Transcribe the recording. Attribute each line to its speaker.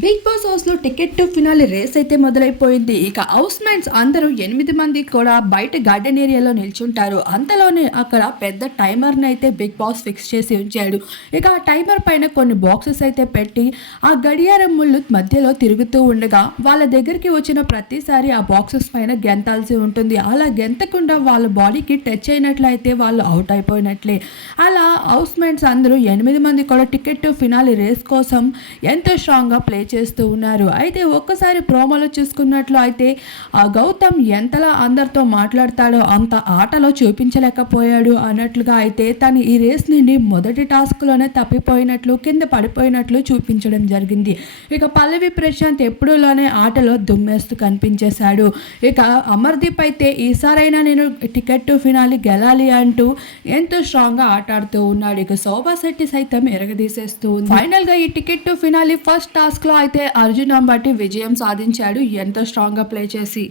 Speaker 1: Big Boss హౌస్లో ticket to finale race అయితే మొదలైపోయింది. ఇక హౌస్ మేట్స్ అందరూ ఎనిమిది మంది కూడా బయట గార్డెన్ ఏరియాలో నిల్చుంటారు. అంతలోనే అక్కడ పెద్ద టైమర్ని అయితే బిగ్ బాస్ ఫిక్స్ చేసి ఉంచాడు. ఇక ఆ టైమర్ పైన కొన్ని బాక్సెస్ అయితే పెట్టి ఆ గడియారం ముళ్ళు మధ్యలో తిరుగుతూ ఉండగా వాళ్ళ దగ్గరికి వచ్చిన ప్రతిసారి ఆ బాక్సెస్ పైన గెంతాల్సి ఉంటుంది. అలా గెంతకుండా వాళ్ళ బాడీకి టచ్ అయినట్లయితే వాళ్ళు అవుట్ అయిపోయినట్లే. అలా హౌస్ మేట్స్ అందరూ ఎనిమిది మంది కూడా టికెట్ టు ఫినాలి రేస్ కోసం ఎంతో స్ట్రాంగ్గా ప్లే చేస్తూ ఉన్నారు. అయితే ఒక్కసారి ప్రోమోలో చూసుకున్నట్లు అయితే ఆ గౌతమ్ ఎంతలా అందరితో మాట్లాడతాడో అంత ఆటలో చూపించలేకపోయాడు అన్నట్లుగా అయితే తను ఈ రేస్ నుండి మొదటి టాస్క్లోనే తప్పిపోయినట్లు కింద పడిపోయినట్లు చూపించడం జరిగింది. ఇక పల్లవి ప్రశాంత్ ఎప్పుడూలోనే ఆటలో దుమ్మేస్తూ కనిపించేశాడు. ఇక అమర్దీప్ అయితే ఈసారైనా నేను టికెట్ టు ఫినాలి గెలాలి అంటూ ఎంతో స్ట్రాంగ్గా ఆటాడుతూ ఉన్నాడు. ఇక శోభా శెట్టి సైతం ఎరగదీసేస్తూ ఉంది. ఈ ticket to finale first task అయితే అర్జున్ అంబటి విజయం సాధించాడు. ఎంతో స్ట్రాంగ్గా ప్లే చేసి